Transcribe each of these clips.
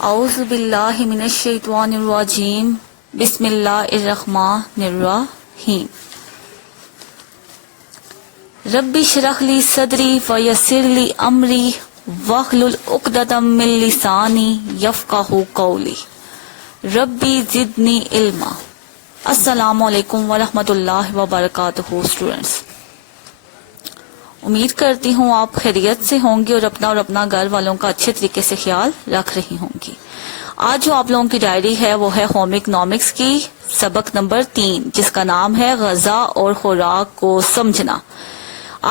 اعوذ باللہ من الشیطان الرجیم بسم اللہ الرحمن الرحیم رب اشرح لی صدری ویسر لی امری واحلل عقدۃ من لسانی یفقہوا قولی ربی زدنی علما۔ السلام علیکم ورحمۃ اللہ وبرکاتہ اسٹوڈنٹس، امید کرتی ہوں آپ خیریت سے ہوں گے اور اپنا گھر والوں کا اچھے طریقے سے خیال رکھ رہی ہوں گی۔ آج جو آپ لوگوں کی ڈائری ہے وہ ہے ہوم اکنامکس کی سبق نمبر 3، جس کا نام ہے غذا اور خوراک کو سمجھنا۔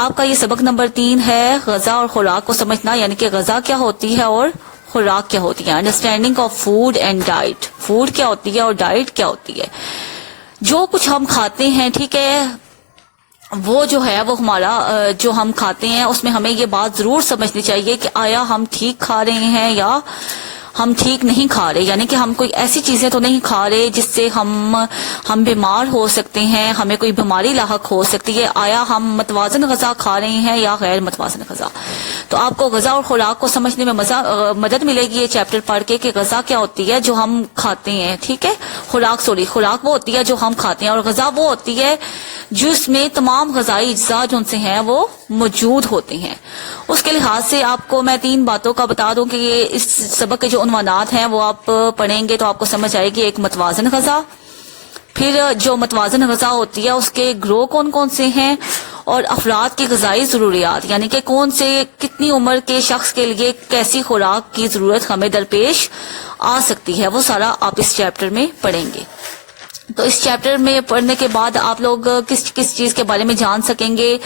آپ کا یہ سبق نمبر 3 ہے، غذا اور خوراک کو سمجھنا، یعنی کہ غذا کیا ہوتی ہے اور خوراک کیا ہوتی ہے، understanding of food and diet. Food کیا ہوتی ہے اور ڈائٹ کیا ہوتی ہے۔ جو کچھ ہم کھاتے ہیں، ٹھیک ہے، وہ جو ہے وہ ہمارا جو ہم کھاتے ہیں اس میں ہمیں یہ بات ضرور سمجھنی چاہیے کہ آیا ہم ٹھیک کھا رہے ہیں یا ہم ٹھیک نہیں کھا رہے، یعنی کہ ہم کوئی ایسی چیزیں تو نہیں کھا رہے جس سے ہم بیمار ہو سکتے ہیں، ہمیں کوئی بیماری لاحق ہو سکتی ہے۔ آیا ہم متوازن غذا کھا رہے ہیں یا غیر متوازن غذا۔ تو آپ کو غذا اور خوراک کو سمجھنے میں مدد ملے گی یہ چیپٹر پڑھ کے کہ غذا کیا ہوتی ہے جو ہم کھاتے ہیں، ٹھیک ہے، خوراک وہ ہوتی ہے جو ہم کھاتے ہیں، اور غذا وہ ہوتی ہے جس میں تمام غذائی اجزاء جو ان سے ہیں وہ موجود ہوتے ہیں۔ اس کے لحاظ سے آپ کو میں 3 باتوں کا بتا دوں کہ یہ اس سبق کے جو عنوانات ہیں وہ آپ پڑھیں گے تو آپ کو سمجھ آئے گی۔ ایک متوازن غذا، پھر جو متوازن غذا ہوتی ہے اس کے گروہ کون کون سے ہیں، اور افراد کی غذائی ضروریات، یعنی کہ کون سے کتنی عمر کے شخص کے لیے کیسی خوراک کی ضرورت ہمیں درپیش آ سکتی ہے، وہ سارا آپ اس چیپٹر میں پڑھیں گے۔ تو اس چیپٹر میں پڑھنے کے بعد آپ لوگ کس چیز کے بارے میں جان سکیں گے؟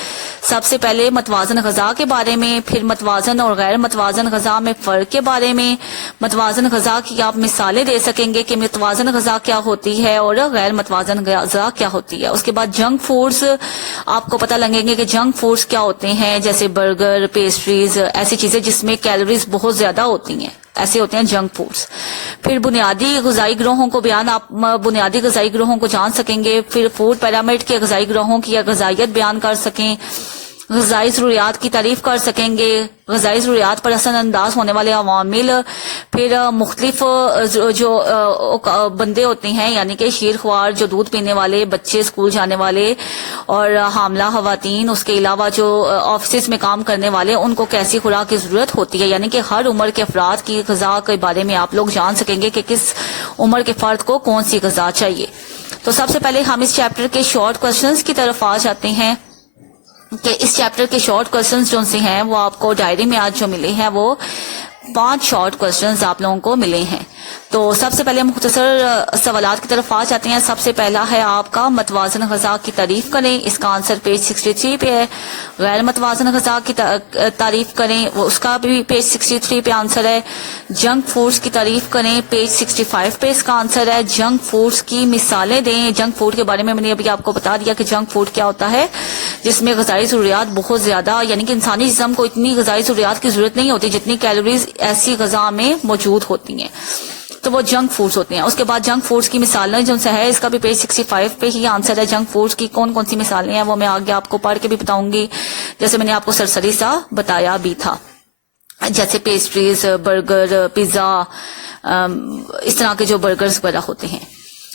سب سے پہلے متوازن غذا کے بارے میں، پھر متوازن اور غیر متوازن غذا میں فرق کے بارے میں، متوازن غذا کی آپ مثالیں دے سکیں گے کہ متوازن غذا کیا ہوتی ہے اور غیر متوازن غذا کیا ہوتی ہے۔ اس کے بعد جنک فوڈز، آپ کو پتہ لگیں گے کہ جنک فوڈز کیا ہوتے ہیں، جیسے برگر، پیسٹریز، ایسی چیزیں جس میں کیلوریز بہت زیادہ ہوتی ہیں، ایسے ہوتے ہیں جنک فوڈز۔ پھر بنیادی غذائی گروہوں کو آپ بنیادی غذائی گروہوں کو جان سکیں گے، پھر فوڈ پیرامڈ کے غذائی گروہوں کی غذائیت بیان کر سکیں، غذائی ضروریات کی تعریف کر سکیں گے، غذائی ضروریات پر اثر انداز ہونے والے عوامل، پھر مختلف جو بندے ہوتے ہیں، یعنی کہ شیر خوار، جو دودھ پینے والے، بچے، اسکول جانے والے اور حاملہ خواتین، اس کے علاوہ جو آفیسز میں کام کرنے والے، ان کو کیسی خوراک کی ضرورت ہوتی ہے، یعنی کہ ہر عمر کے افراد کی غذا کے بارے میں آپ لوگ جان سکیں گے کہ کس عمر کے فرد کو کون سی غذا چاہیے۔ تو سب سے پہلے ہم اس چیپٹر کے شارٹ کوسچنز کی طرف آ جاتے ہیں کہ اس چیپٹر کے شارٹ کوسچنز جو سے ہیں وہ آپ کو ڈائری میں آج جو ملے ہیں وہ 5 شارٹ کوسچنز آپ لوگوں کو ملے ہیں۔ تو سب سے پہلے مختصر سوالات کی طرف آ جاتے ہیں۔ سب سے پہلا ہے آپ کا متوازن غذا کی تعریف کریں، اس کا آنسر پیج 63 پہ ہے۔ غیر متوازن غذا کی تعریف کریں، اس کا بھی پیج 63 پہ آنسر ہے۔ جنک فوڈز کی تعریف کریں، پیج 65 پہ اس کا آنسر ہے۔ جنک فوڈز کی مثالیں دیں۔ جنک فوڈ کے بارے میں نے ابھی آپ کو بتا دیا کہ جنک فوڈ کیا ہوتا ہے، جس میں غذائی ضروریات بہت زیادہ، یعنی کہ انسانی جسم کو اتنی غذائی ضروریات کی ضرورت نہیں ہوتی جتنی کیلوریز ایسی غذا میں موجود ہوتی ہیں، تو وہ جنک فوڈز ہوتے ہیں۔ اس کے بعد جنک فوڈز کی مثالیں جو سے ہے، اس کا بھی پیج 65 پہ ہی آنسر ہے۔ جنک فوڈز کی کون کون سی مثالیں ہیں وہ میں آگے آپ کو پڑھ کے بھی بتاؤں گی، جیسے میں نے آپ کو سرسری سا بتایا بھی تھا، جیسے پیسٹریز، برگر، پیزا، اس طرح کے جو برگرز وغیرہ ہوتے ہیں۔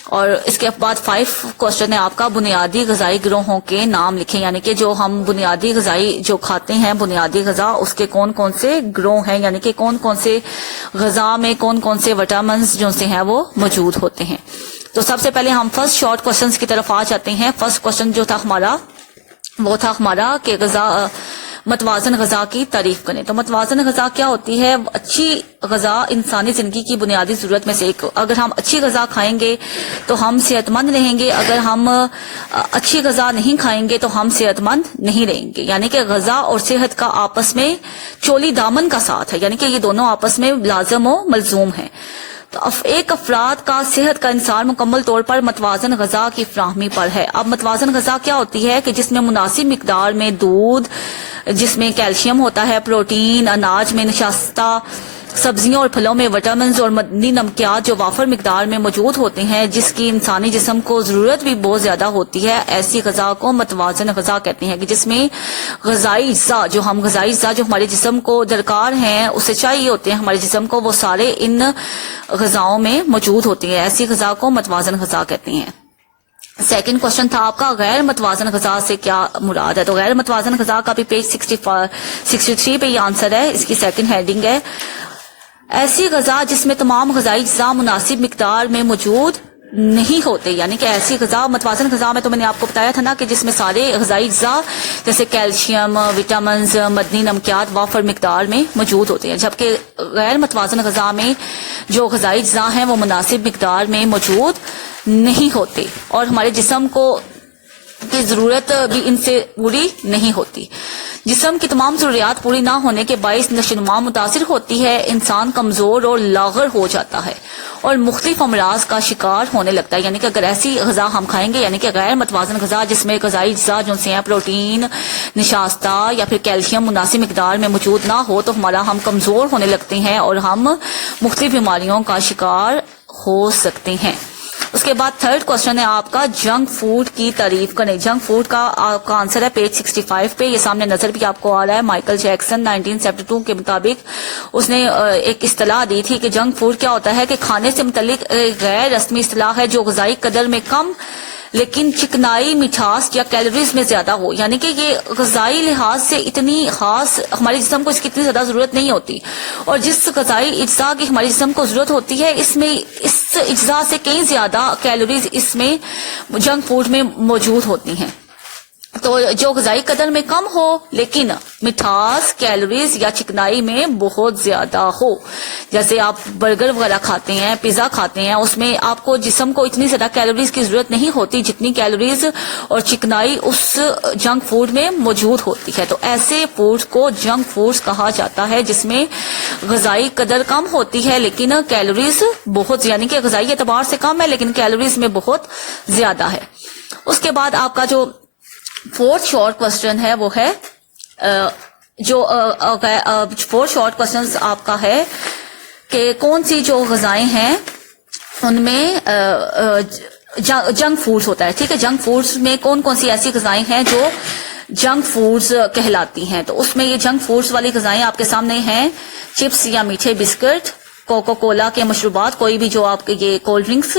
اور اس کے بعد 5 کوسچن ہے آپ کا، بنیادی غذائی گروہوں کے نام لکھیں، یعنی کہ جو ہم بنیادی غذائی جو کھاتے ہیں، بنیادی غذا، اس کے کون کون سے گروہ ہیں، یعنی کہ کون کون سے غذا میں کون کون سے وٹامنز جو سے ہیں وہ موجود ہوتے ہیں۔ تو سب سے پہلے ہم فرسٹ شارٹ کوسچنز کی طرف آ جاتے ہیں۔ فرسٹ کوسچن جو تھا ہمارا وہ تھا ہمارا کہ متوازن غذا کی تعریف کریں۔ تو متوازن غذا کیا ہوتی ہے؟ اچھی غذا انسانی زندگی کی بنیادی ضرورت میں سے ایک۔ اگر ہم اچھی غذا کھائیں گے تو ہم صحت مند رہیں گے، اگر ہم اچھی غذا نہیں کھائیں گے تو ہم صحت مند نہیں رہیں گے، یعنی کہ غذا اور صحت کا آپس میں چولی دامن کا ساتھ ہے، یعنی کہ یہ دونوں آپس میں لازم و ملزوم ہیں۔ تو ایک افراد کا صحت کا انحصار مکمل طور پر متوازن غذا کی فراہمی پر ہے۔ اب متوازن غذا کیا ہوتی ہے کہ جس میں مناسب مقدار میں دودھ، جس میں کیلشیم ہوتا ہے، پروٹین، اناج میں نشستہ سبزیوں اور پھلوں میں وٹامنز اور معدنی نمکیات جو وافر مقدار میں موجود ہوتے ہیں، جس کی انسانی جسم کو ضرورت بھی بہت زیادہ ہوتی ہے، ایسی غذا کو متوازن غذا کہتے ہیں، کہ جس میں غذائی اجزاء جو ہمارے جسم کو درکار ہیں، اسے چاہیے ہوتے ہیں ہمارے جسم کو، وہ سارے ان غذاؤں میں موجود ہوتے ہیں، ایسی غذا کو متوازن غذا کہتے ہیں۔ سیکنڈ کوشچن تھا آپ کا غیر متوازن غذا سے کیا مراد ہے؟ تو غیر متوازن غذا کا بھی پیج 63 پہ یہ آنسر ہے، اس کی سیکنڈ ہیڈنگ ہے ایسی غذا جس میں تمام غذائی اجزاء مناسب مقدار میں موجود نہیں ہوتے، یعنی کہ ایسی غذا، متوازن غذا میں تو میں نے آپ کو بتایا تھا نا کہ جس میں سارے غذائی اجزاء جیسے کیلشیم، وٹامنز، معدنی نمکیات وافر مقدار میں موجود ہوتے ہیں، جبکہ غیر متوازن غذا میں جو غذائی اجزاء ہیں وہ مناسب مقدار میں موجود نہیں ہوتے اور ہمارے جسم کو کی ضرورت بھی ان سے پوری نہیں ہوتی۔ جسم کی تمام ضروریات پوری نہ ہونے کے باعث نشوونما متاثر ہوتی ہے، انسان کمزور اور لاغر ہو جاتا ہے اور مختلف امراض کا شکار ہونے لگتا ہے، یعنی کہ اگر ایسی غذا ہم کھائیں گے، یعنی کہ غیر متوازن غذا جس میں غذائی اجزاء جو سے ہیں پروٹین، نشاستہ یا پھر کیلشیم مناسب مقدار میں موجود نہ ہو، تو ہم کمزور ہونے لگتے ہیں اور ہم مختلف بیماریوں کا شکار ہو سکتے ہیں۔ اس کے بعد تھرڈ کوشچن ہے آپ کا جنک فوڈ کی تعریف کریں۔ جنک فوڈ کا آپ کا آنسر ہے پیج 65 پہ، یہ سامنے نظر بھی آپ کو آ رہا ہے۔ مائیکل جیکسن 1972 کے مطابق اس نے ایک اصطلاح دی تھی کہ جنک فوڈ کیا ہوتا ہے، کہ کھانے سے متعلق ایک غیر رسمی اصطلاح ہے جو غذائی قدر میں کم لیکن چکنائی، مٹھاس یا کیلوریز میں زیادہ ہو، یعنی کہ یہ غذائی لحاظ سے اتنی خاص ہمارے جسم کو اس کی اتنی زیادہ ضرورت نہیں ہوتی، اور جس غذائی اجزاء کی ہمارے جسم کو ضرورت ہوتی ہے اس میں اس اجزاء سے کئی زیادہ کیلوریز اس میں جنک فوڈ میں موجود ہوتی ہیں۔ تو جو غذائی قدر میں کم ہو لیکن مٹھاس، کیلوریز یا چکنائی میں بہت زیادہ ہو، جیسے آپ برگر وغیرہ کھاتے ہیں، پیزا کھاتے ہیں، اس میں آپ کو جسم کو اتنی زیادہ کیلوریز کی ضرورت نہیں ہوتی جتنی کیلوریز اور چکنائی اس جنک فوڈ میں موجود ہوتی ہے۔ تو ایسے فوڈ کو جنک فوڈز کہا جاتا ہے جس میں غذائی قدر کم ہوتی ہے لیکن کیلوریز بہت، یعنی کہ غذائی اعتبار سے کم ہے لیکن کیلوریز میں بہت زیادہ ہے۔ اس کے بعد آپ کا جو فورتھ شارٹ کوسچن ہے وہ ہے جو فورتھ شارٹ کوسچن آپ کا ہے کہ کون سی جو غذائیں ہیں ان میں جنک فوڈز ہوتا ہے، ٹھیک ہے، جنک فوڈز میں کون کون سی ایسی غذائیں ہیں جو جنک فوڈز کہلاتی ہیں۔ تو اس میں یہ جنک فوڈز والی غذائیں آپ کے سامنے ہیں، چپس یا میٹھے بسکٹ، کوکا کولا کے مشروبات، کوئی بھی جو آپ کے یہ کولڈ ڈرنکس،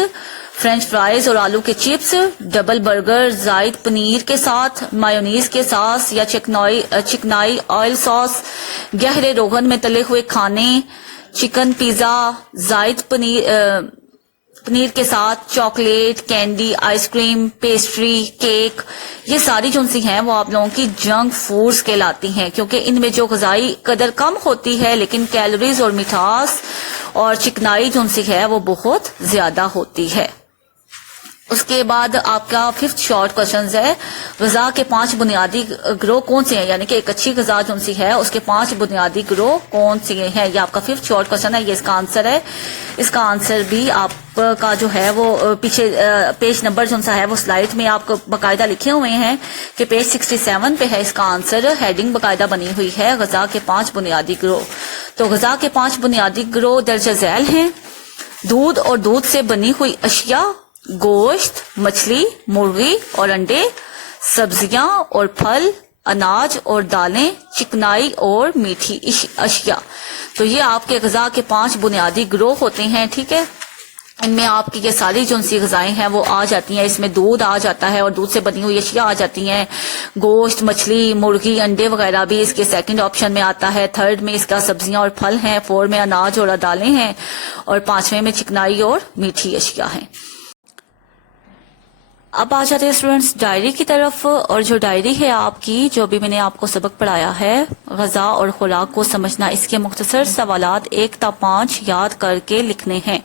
فرینچ فرائز اور آلو کے چپس، ڈبل برگر زائد پنیر کے ساتھ، مایونیز کے ساتھ یا چکنائی آئل ساس، گہرے روغن میں تلے ہوئے کھانے، چکن پیزا زائد پنیر کے ساتھ، chocolate, candy, ice cream, pastry, cake, یہ ساری جو سی ہیں وہ آپ لوگوں کی جنک فوڈز کہلاتی ہیں، کیونکہ ان میں جو غذائی قدر کم ہوتی ہے لیکن کیلوریز اور مٹھاس اور چکنائی جو سی ہے وہ بہت زیادہ ہوتی ہے۔ اس کے بعد آپ کا ففتھ شارٹ کوشچن ہے غذا کے 5 بنیادی گروہ کون سے ہیں، یعنی کہ ایک اچھی غذا جو سی ہے اس کے 5 بنیادی گروہ کون سے ہیں، یہ آپ کا ففتھ شارٹ کوشچن ہے، یہ اس کا آنسر ہے۔ اس کا آنسر بھی آپ کا جو ہے وہ پیچھے پیج نمبر جو سا ہے وہ سلائڈ میں آپ کو باقاعدہ لکھے ہوئے ہیں کہ پیج 67 پہ ہے، اس کا آنسر ہیڈنگ باقاعدہ بنی ہوئی ہے غذا کے 5 بنیادی گروہ۔ تو غذا کے 5 بنیادی گروہ درج ذیل ہیں: دودھ اور دودھ سے بنی ہوئی اشیاء، گوشت، مچھلی، مرغی اور انڈے، سبزیاں اور پھل، اناج اور دالیں، چکنائی اور میٹھی اشیاء۔ تو یہ آپ کے غذا کے 5 بنیادی گروہ ہوتے ہیں، ٹھیک ہے۔ ان میں آپ کی یہ ساری جو سی غذائیں ہیں وہ آ جاتی ہیں، اس میں دودھ آ جاتا ہے اور دودھ سے بنی ہوئی اشیاء آ جاتی ہیں، گوشت، مچھلی، مرغی، انڈے وغیرہ بھی اس کے سیکنڈ آپشن میں آتا ہے، تھرڈ میں اس کا سبزیاں اور پھل ہیں، 4 میں اناج اور دالیں ہیں، اور 5ویں میں چکنائی اور میٹھی اشیاء ہیں۔ اب آ جاتے ہیں اسٹوڈینٹس ڈائری کی طرف، اور جو ڈائری ہے آپ کی، جو بھی میں نے آپ کو سبق پڑھایا ہے غذا اور خوراک کو سمجھنا، اس کے مختصر سوالات 1 تا 5 یاد کر کے لکھنے ہیں۔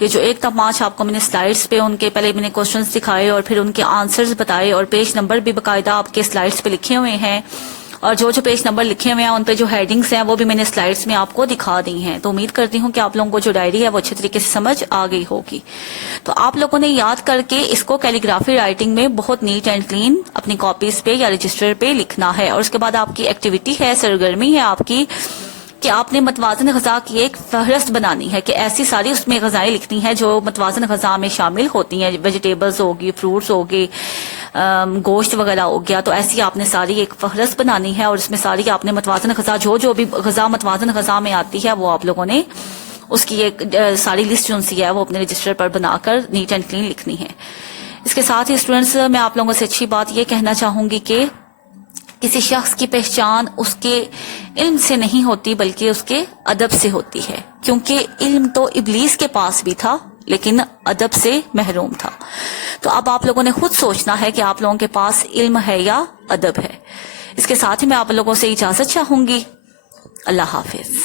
یہ جو 1 تا 5 آپ کو میں نے سلائڈز پہ ان کے پہلے میں نے کوشچنز دکھائے اور پھر ان کے آنسرز بتائے، اور پیج نمبر بھی باقاعدہ آپ کے سلائڈز پہ لکھے ہوئے ہیں، اور جو پیج نمبر لکھے ہوئے ہیں ان پہ جو ہیڈنگز ہیں وہ بھی میں نے سلائڈز میں آپ کو دکھا دی ہیں۔ تو امید کرتی ہوں کہ آپ لوگوں کو جو ڈائری ہے وہ اچھے طریقے سے سمجھ آ گئی ہوگی۔ تو آپ لوگوں نے یاد کر کے اس کو کیلیگرافی رائٹنگ میں بہت نیٹ اینڈ کلین اپنی کاپیز پہ یا رجسٹر پہ لکھنا ہے، اور اس کے بعد آپ کی ایکٹیویٹی ہے، سرگرمی ہے آپ کی، کہ کہ آپ نے متوازن غذا کی ایک فہرست بنانی ہے کہ ایسی ساری اس میں غذائیں لکھنی ہے جو متوازن غذا میں شامل ہوتی ہیں، ویجیٹیبلز ہوگی، فروٹس ہوگی، گوشت وغیرہ ہو گیا، تو ایسی آپ نے ساری ایک فہرست بنانی ہے، اور اس میں ساری آپ نے متوازن غذا جو بھی غذا متوازن غذا میں آتی ہے وہ آپ لوگوں نے اس کی ایک ساری لسٹ جو سی ہے وہ اپنے رجسٹر پر بنا کر نیٹ اینڈ کلین لکھنی ہے۔ اس کے ساتھ ہی اسٹوڈینٹس میں آپ لوگوں سے اچھی بات یہ کہنا چاہوں گی کہ کسی شخص کی پہچان اس کے علم سے نہیں ہوتی بلکہ اس کے ادب سے ہوتی ہے، کیونکہ علم تو ابلیس کے پاس بھی تھا لیکن ادب سے محروم تھا۔ تو اب آپ لوگوں نے خود سوچنا ہے کہ آپ لوگوں کے پاس علم ہے یا ادب ہے۔ اس کے ساتھ ہی میں آپ لوگوں سے اجازت چاہوں گی۔ اللہ حافظ۔